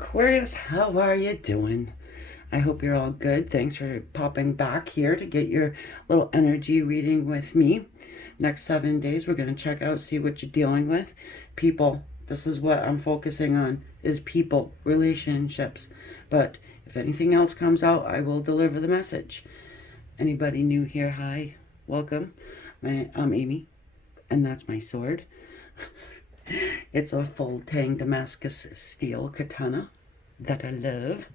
Aquarius, how are you doing? I hope you're all good. Thanks for popping back here to get your little energy reading with me. Next 7 days, we're going to check out, see what you're dealing with. People, this is what I'm focusing on, is people, relationships. But if anything else comes out, I will deliver the message. Anybody new here, hi, welcome. I'm Amy, and that's my sword. It's a full tang Damascus steel katana that I love.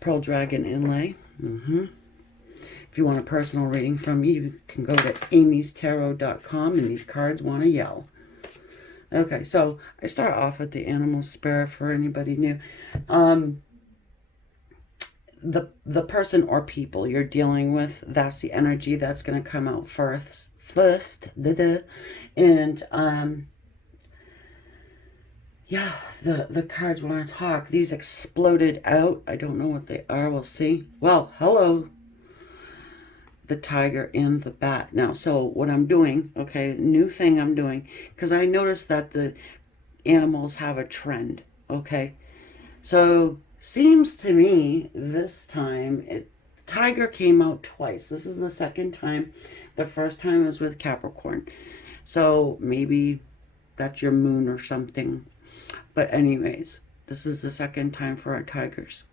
Pearl Dragon inlay. If you want a personal reading from me, you can go to amystarot.com, and these cards want to yell. Okay, so I start off with the animal spirit for anybody new. The person or people you're dealing with, that's the energy that's going to come out first. And yeah, the cards want to talk. These exploded out. I don't know what they are. We'll see. Well, hello, the tiger and the bat. Now, so what I'm doing, okay, new thing I'm doing, because I noticed that the animals have a trend, okay? So seems to me this time, tiger came out twice. This is the second time. The first time was with Capricorn. So maybe that's your moon or something. But anyways, this is the second time for our tigers.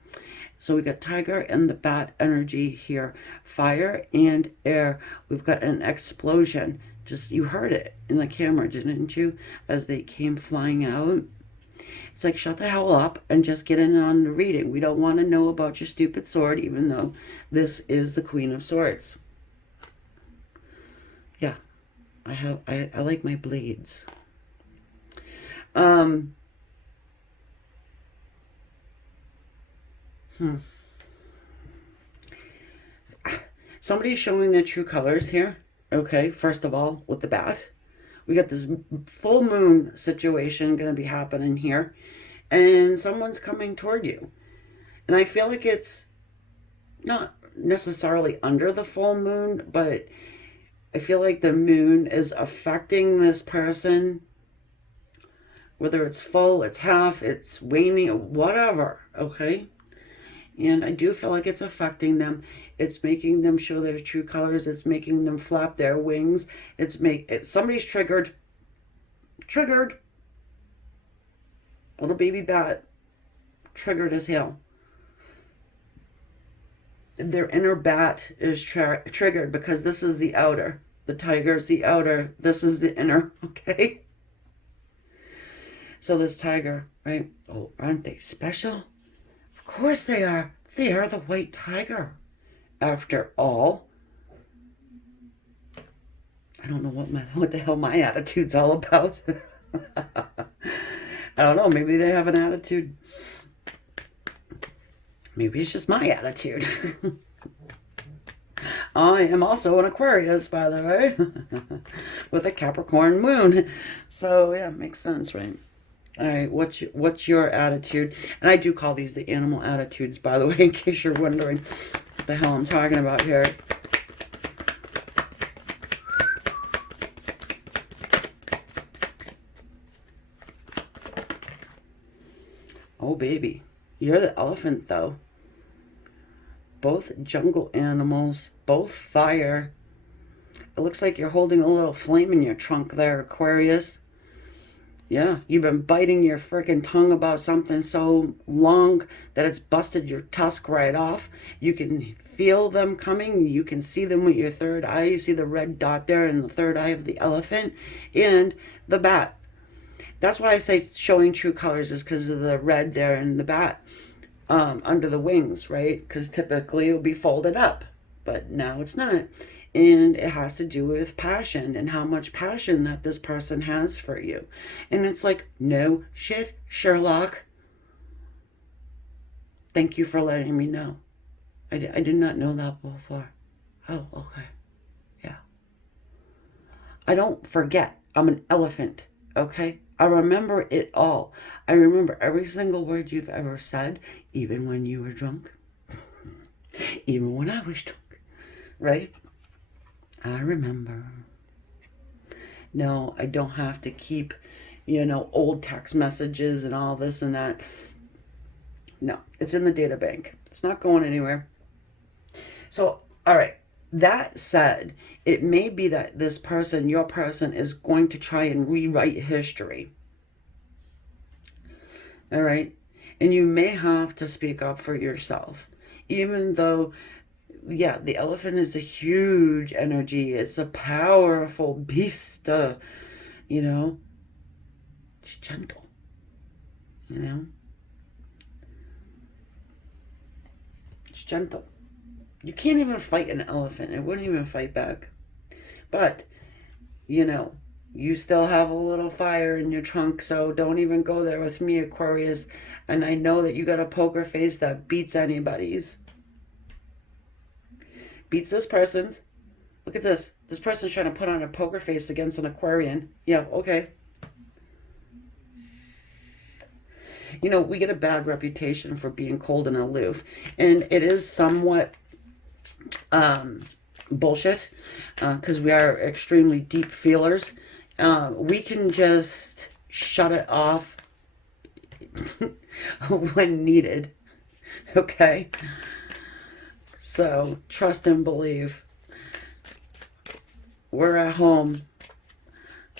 So we got tiger and the bat energy here. Fire and air. We've got an explosion. Just, you heard it in the camera, didn't you? As they came flying out. It's like, shut the hell up and just get in on the reading. We don't want to know about your stupid sword, even though this is the Queen of Swords. Yeah, I like my blades. Somebody's showing their true colors here. Okay, first of all, with the bat. We got this full moon situation going to be happening here. And someone's coming toward you. And I feel like it's not necessarily under the full moon, but I feel like the moon is affecting this person. Whether it's full, it's half, it's waning, whatever, okay? And I do feel like it's affecting them. It's making them show their true colors. It's making them flap their wings. Somebody's triggered. Triggered. Little baby bat. Triggered as hell. Their inner bat is triggered because this is the outer. The tiger's the outer. This is the inner, okay? So this tiger, right? Oh, aren't they special? Of course they are. They are the white tiger. After all, I don't know what the hell my attitude's all about. I don't know. Maybe they have an attitude. Maybe it's just my attitude. I am also an Aquarius, by the way, with a Capricorn moon. So yeah, makes sense, right? All right, what's your attitude? And I do call these the animal attitudes, by the way, in case you're wondering what the hell I'm talking about here. Oh, baby. You're the elephant, though. Both jungle animals, both fire. It looks like you're holding a little flame in your trunk there, Aquarius. Yeah, you've been biting your freaking tongue about something so long that it's busted your tusk right off. You can feel them coming. You can see them with your third eye. You see the red dot there in the third eye of the elephant and the bat. That's why I say showing true colors is because of the red there in the bat under the wings, right? Because typically it would be folded up, but now it's not. And it has to do with passion and how much passion that this person has for you. And it's like, no shit, Sherlock. Thank you for letting me know. I did not know that before. Oh, okay. Yeah. I don't forget. I'm an elephant, okay? I remember it all. I remember every single word you've ever said, even when you were drunk. Even when I was drunk, right? I remember. No, I don't have to keep you know, old text messages and all this and that. No, it's in the data bank. It's not going anywhere. So, all right. That said, it may be that this person, your person, is going to try and rewrite history. All right. And you may have to speak up for yourself. Even though, yeah, the elephant is a huge energy. It's a powerful beast. You know, it's gentle. You know, it's gentle. You can't even fight an elephant. It wouldn't even fight back. But, you know, you still have a little fire in your trunk, so don't even go there with me, Aquarius. And I know that you got a poker face that beats anybody's. Beats this person's. Look at this. This person's trying to put on a poker face against an Aquarian. Yeah, okay. You know, we get a bad reputation for being cold and aloof. And it is somewhat bullshit, because we are extremely deep feelers. We can just shut it off when needed. Okay? So, trust and believe. We're at home,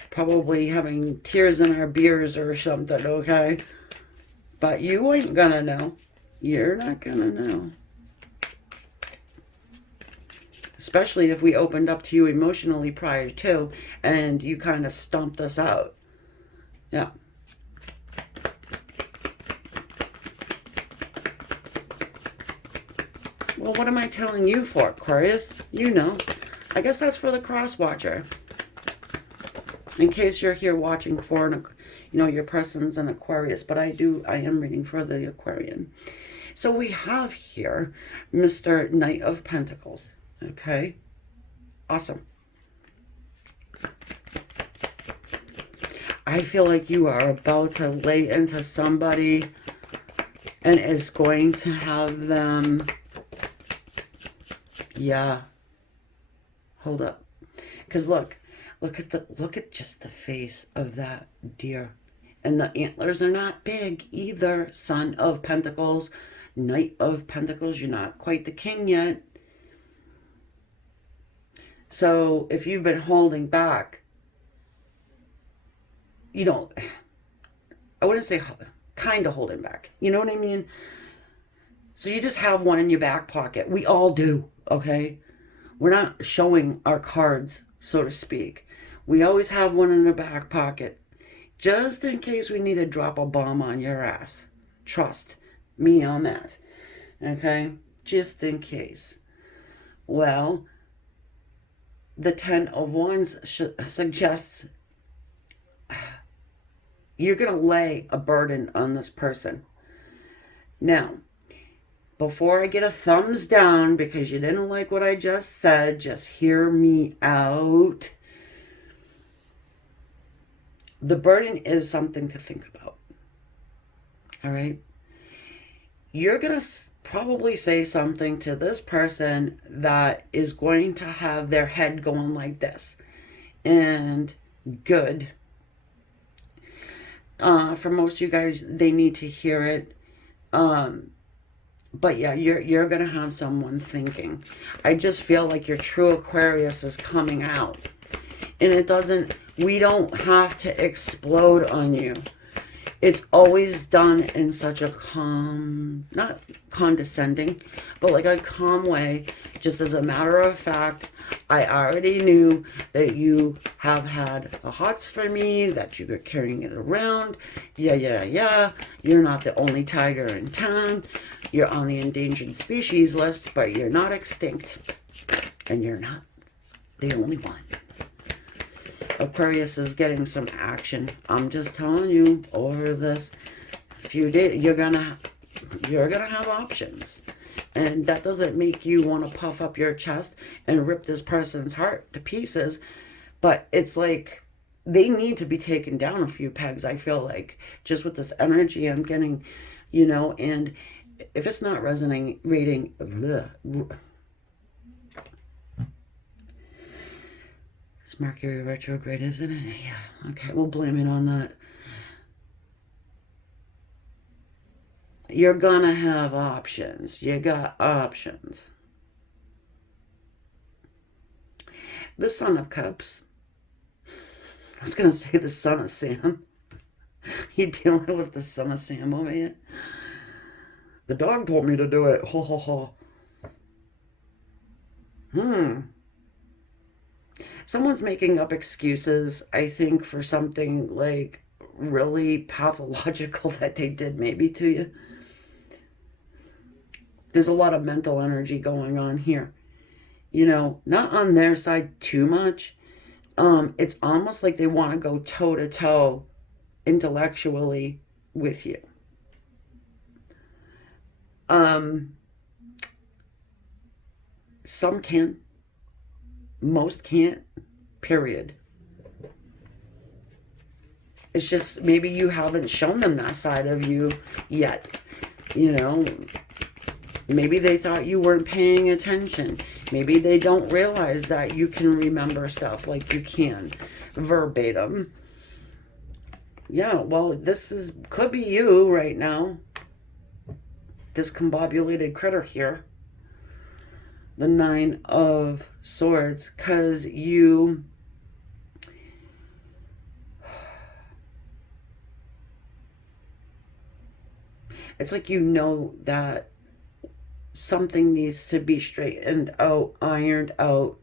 probably having tears in our beers or something, okay? But you ain't gonna know. You're not gonna know. Especially if we opened up to you emotionally prior to, and you kind of stomped us out. Yeah. Well, what am I telling you for, Aquarius? You know. I guess that's for the cross-watcher. In case you're here watching for, you know, your person's an Aquarius. But I am reading for the Aquarian. So we have here Mr. Knight of Pentacles. Okay. Awesome. I feel like you are about to lay into somebody and is going to have them. Yeah. Hold up. Because look at just the face of that deer. And the antlers are not big either. Son of Pentacles, Knight of Pentacles. You're not quite the king yet. So if you've been holding back, you know, I wouldn't say kind of holding back. You know what I mean? So you just have one in your back pocket. We all do, okay? We're not showing our cards, so to speak. We always have one in the back pocket, just in case we need to drop a bomb on your ass. Trust me on that, okay? Just in case. Well, the 10 of Wands suggests you're going to lay a burden on this person. Now, before I get a thumbs down because you didn't like what I just said, just hear me out. The burden is something to think about. All right? You're going to probably say something to this person that is going to have their head going like this. And good. For most of you guys, they need to hear it. But yeah, you're going to have someone thinking. I just feel like your true Aquarius is coming out. And we don't have to explode on you. It's always done in such a calm, not condescending, but like a calm way. Just as a matter of fact, I already knew that you have had the hots for me, that you were carrying it around. Yeah. You're not the only tiger in town. You're on the endangered species list, but you're not extinct. And you're not the only one. Aquarius is getting some action. I'm just telling you, over this few days, you're gonna have options. And that doesn't make you want to puff up your chest and rip this person's heart to pieces. But it's like they need to be taken down a few pegs, I feel like. Just with this energy I'm getting, you know, and if it's not resonating, it's Mercury retrograde, isn't it? Yeah, okay, we'll blame it on that. you're gonna have options. You got options. The Son of Cups. I was gonna say the Son of Sam. You dealing with the Son of Sam over here? The dog told me to do it. Ho ho ho. Someone's making up excuses, I think, for something like really pathological that they did maybe to you. There's a lot of mental energy going on here. You know, not on their side too much. It's almost like they want to go toe to toe intellectually with you. Some can, most can't, period. It's just maybe you haven't shown them that side of you yet. You know, maybe they thought you weren't paying attention. Maybe they don't realize that you can remember stuff like you can verbatim. Yeah, well, could be you right now. This combobulated critter here. The 9 of Swords, because you it's like you know that something needs to be straightened out, ironed out.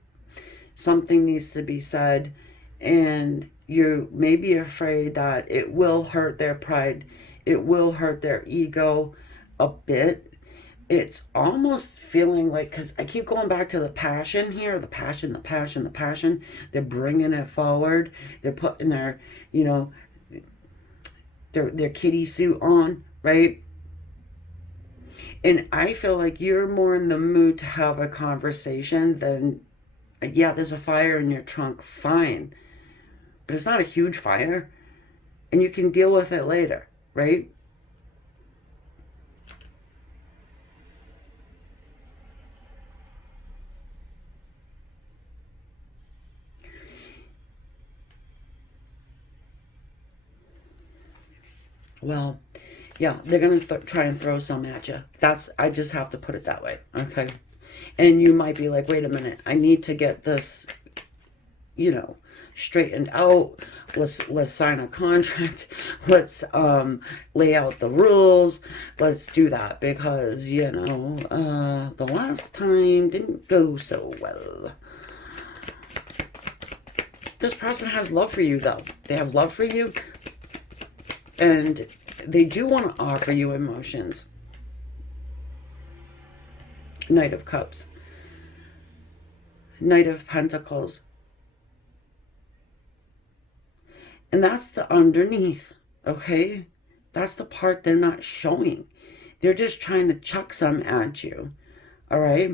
Something needs to be said, and you may be afraid that it will hurt their pride. It will hurt their ego a bit. It's almost feeling like, because I keep going back to the passion here, the passion, the passion, the passion. They're bringing it forward. They're putting their, you know, their kitty suit on, right? And I feel like you're more in the mood to have a conversation than, yeah, there's a fire in your trunk, fine. But it's not a huge fire, and you can deal with it later, right? Well, yeah, they're going to try and throw some at you. I just have to put it that way, okay? And you might be like, wait a minute, I need to get this, you know, straightened out. Let's sign a contract. Let's lay out the rules. Let's do that because, you know, the last time didn't go so well. This person has love for you, though. They have love for you, and they do want to offer you emotions. Knight of Cups. Knight of Pentacles. And that's the underneath, okay? That's the part they're not showing. They're just trying to chuck some at you, all right?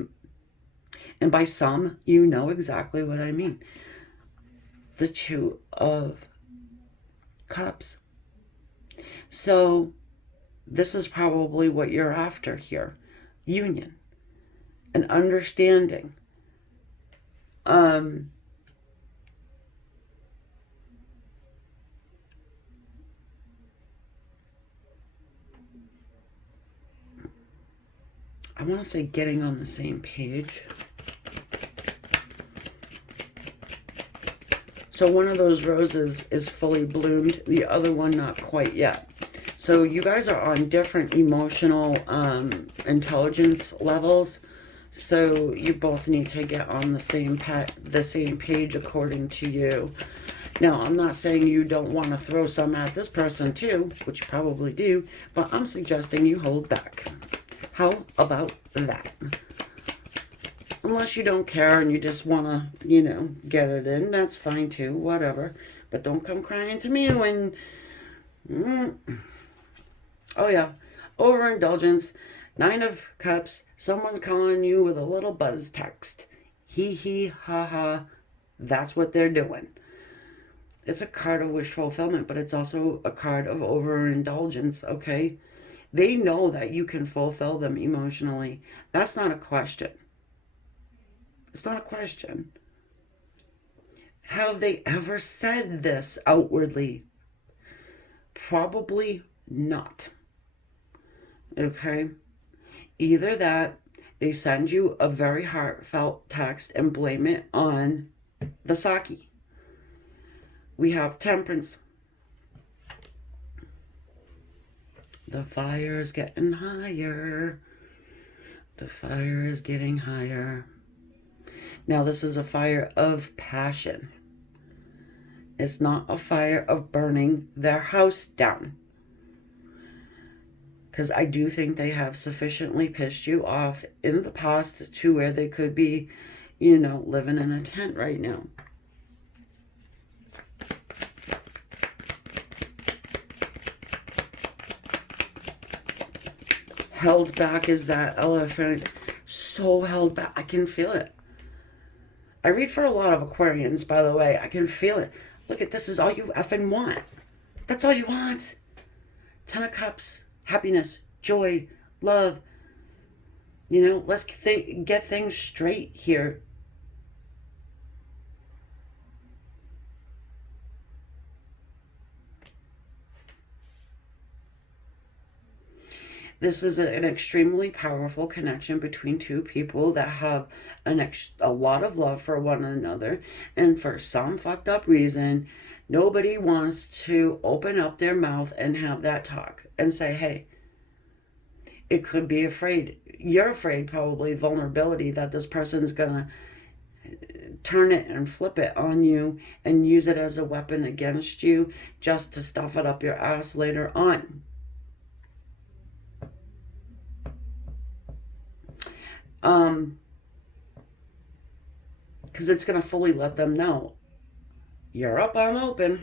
And by some, you know exactly what I mean. The 2 of Cups. So this is probably what you're after here. Union. An understanding. I want to say getting on the same page. So one of those roses is fully bloomed, the other one not quite yet. So you guys are on different emotional intelligence levels. So you both need to get on the same page according to you. Now, I'm not saying you don't want to throw some at this person too, which you probably do, but I'm suggesting you hold back. How about that? Unless you don't care and you just want to, you know, get it in, that's fine too, whatever. But don't come crying to me when... Oh yeah, overindulgence. 9 of Cups. Someone's calling you with a little buzz text. Hee hee ha ha. That's what they're doing. It's a card of wish fulfillment, but it's also a card of overindulgence, okay? They know that you can fulfill them emotionally. That's not a question. It's not a question. Have they ever said this outwardly? Probably not. Okay? Either that, they send you a very heartfelt text and blame it on the sake. We have Temperance. The fire is getting higher. The fire is getting higher. Now, this is a fire of passion. It's not a fire of burning their house down. Because I do think they have sufficiently pissed you off in the past to where they could be, you know, living in a tent right now. Held back is that elephant. So held back. I can feel it. I read for a lot of Aquarians, by the way. I can feel it. Look at this. Is all you effing want. That's all you want. 10 of Cups. Happiness. Joy. Love. You know, let's get things straight here. This is an extremely powerful connection between two people that have a lot of love for one another. And for some fucked up reason, nobody wants to open up their mouth and have that talk and say, hey, it could be afraid. You're afraid, probably, vulnerability, that this person's going to turn it and flip it on you and use it as a weapon against you just to stuff it up your ass later on. Because it's going to fully let them know, you're up, I'm open.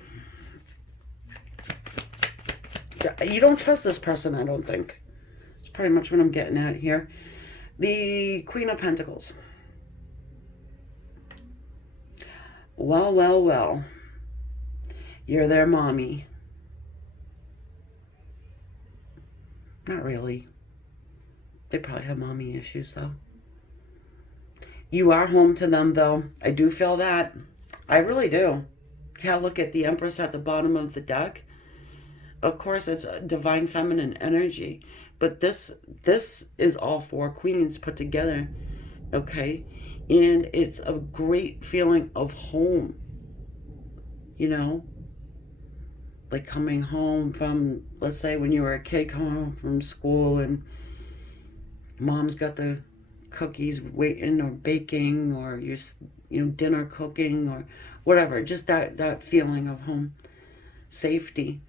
You don't trust this person, I don't think. It's pretty much what I'm getting at here. The Queen of Pentacles. Well, well, well. You're their mommy. Not really. They probably have mommy issues, though. You are home to them, though. I do feel that. I really do. Yeah, look at the Empress at the bottom of the deck. Of course, it's a divine feminine energy. But this is all four queens put together. Okay? And it's a great feeling of home. You know? Like coming home from, let's say when you were a kid, coming home from school and mom's got the cookies waiting or baking, or you know, dinner cooking or whatever. Just that feeling of home. Safety.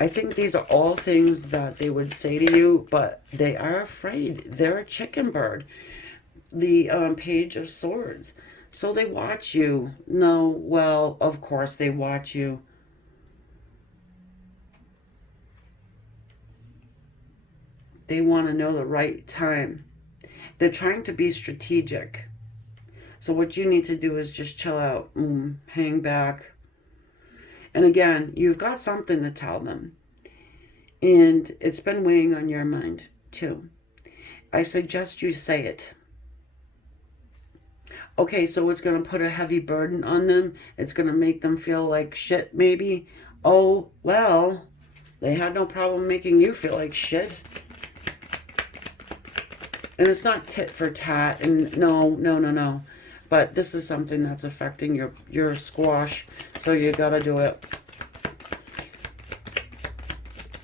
I think these are all things that they would say to you, but they are afraid. They're a chicken bird. The Page of Swords. So they watch you. No, well, of course they watch you. They want to know the right time. They're trying to be strategic. So what you need to do is just chill out, hang back. And again, you've got something to tell them. And it's been weighing on your mind, too. I suggest you say it. Okay, so it's going to put a heavy burden on them. It's going to make them feel like shit, maybe. Oh, well, they had no problem making you feel like shit. And it's not tit for tat, and no. But this is something that's affecting your squash, so you gotta do it.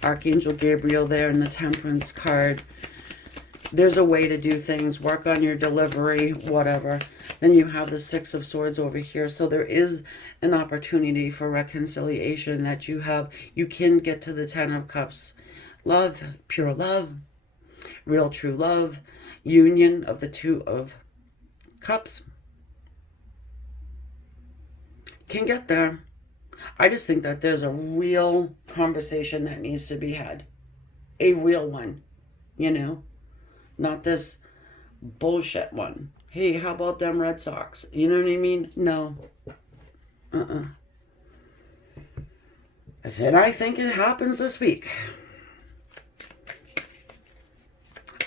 Archangel Gabriel there in the Temperance card. There's a way to do things. Work on your delivery, whatever. Then you have the Six of Swords over here. So there is an opportunity for reconciliation that you have. You can get to the Ten of Cups. Love, pure love, real true love. Union of the Two of Cups. Can get there. I just think that there's a real conversation that needs to be had. A real one. You know? Not this bullshit one. Hey, how about them Red Sox? You know what I mean? No. Then I think it happens this week.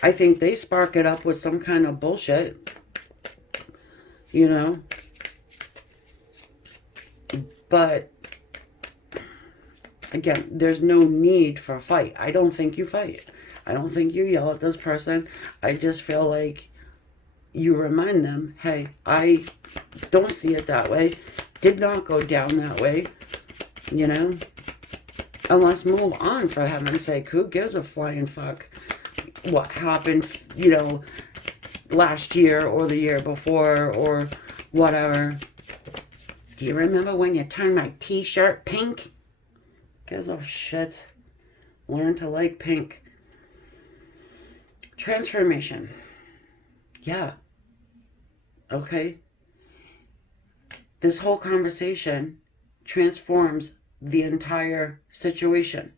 I think they spark it up with some kind of bullshit. You know? But again, there's no need for a fight. I don't think you fight. I don't think you yell at this person. I just feel like you remind them, hey, I don't see it that way. Did not go down that way. You know? And let's move on, for heaven's sake. Who gives a flying fuck what happened, you know, last year or the year before or whatever. Do you remember when you turned my t-shirt pink? Gives a shit. Learn to like pink. Transformation. Yeah. Okay. This whole conversation transforms the entire situation.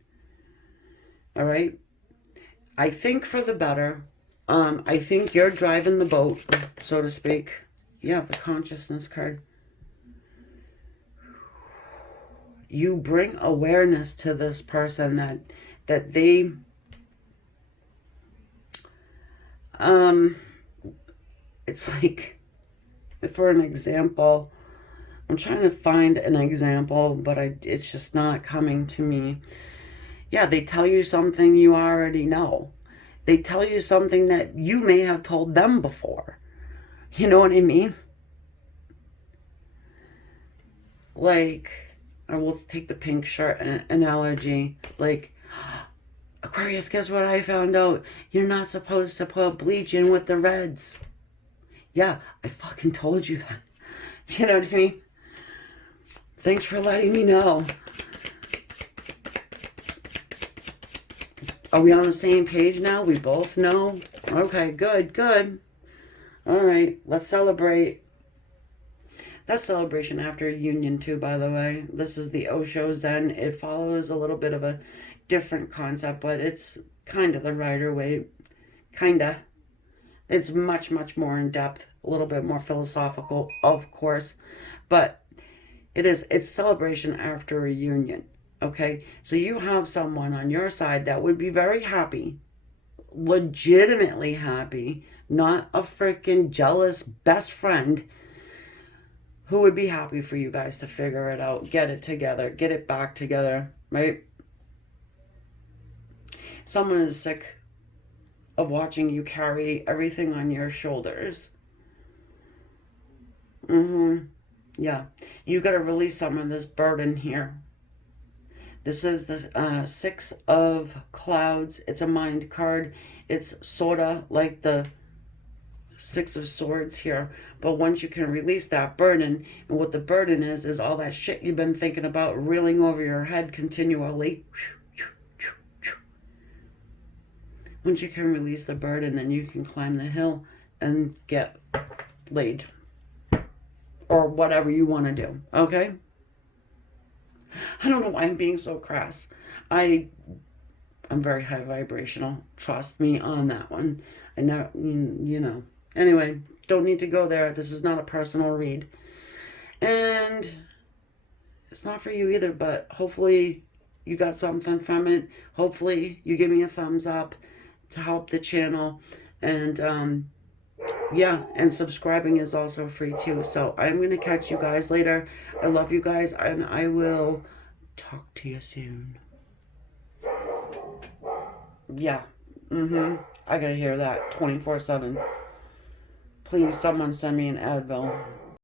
All right? I think for the better. I think you're driving the boat, so to speak. Yeah, the consciousness card. You bring awareness to this person that they it's like, for an example, I'm trying to find an example, but it's just not coming to me. Yeah, they tell you something you already know. They tell you something that you may have told them before. You know what I mean? Like, I will take the pink shirt analogy. Like, Aquarius, guess what I found out? You're not supposed to put bleach in with the reds. Yeah, I fucking told you that. You know what I mean? Thanks for letting me know. Are we on the same page now? We both know? Okay, good, good. All right, let's celebrate. That's celebration after union too, by the way. This is the Osho Zen. It follows a little bit of a different concept, but it's kind of the Rider way. Kinda. It's much, much more in depth, a little bit more philosophical, of course. But it's celebration after a union. Okay? So you have someone on your side that would be very happy, legitimately happy, not a freaking jealous best friend, who would be happy for you guys to figure it out, get it together, get it back together, right? Someone is sick of watching you carry everything on your shoulders. Yeah. You got to release some of this burden here. This is the Six of Clouds. It's a mind card. It's sort of like the Six of Swords here. But once you can release that burden, and what the burden is all that shit you've been thinking about reeling over your head continually. Once you can release the burden, then you can climb the hill and get laid. Or whatever you want to do. Okay? I don't know why I'm being so crass. I'm very high vibrational. Trust me on that one. I know, you know. Anyway, don't need to go there. This is not a personal read. And it's not for you either, but hopefully you got something from it. Hopefully you give me a thumbs up to help the channel. And yeah, and subscribing is also free too. So I'm going to catch you guys later. I love you guys, and I will talk to you soon. Yeah. I got to hear that 24/7. Please, someone send me an Advil.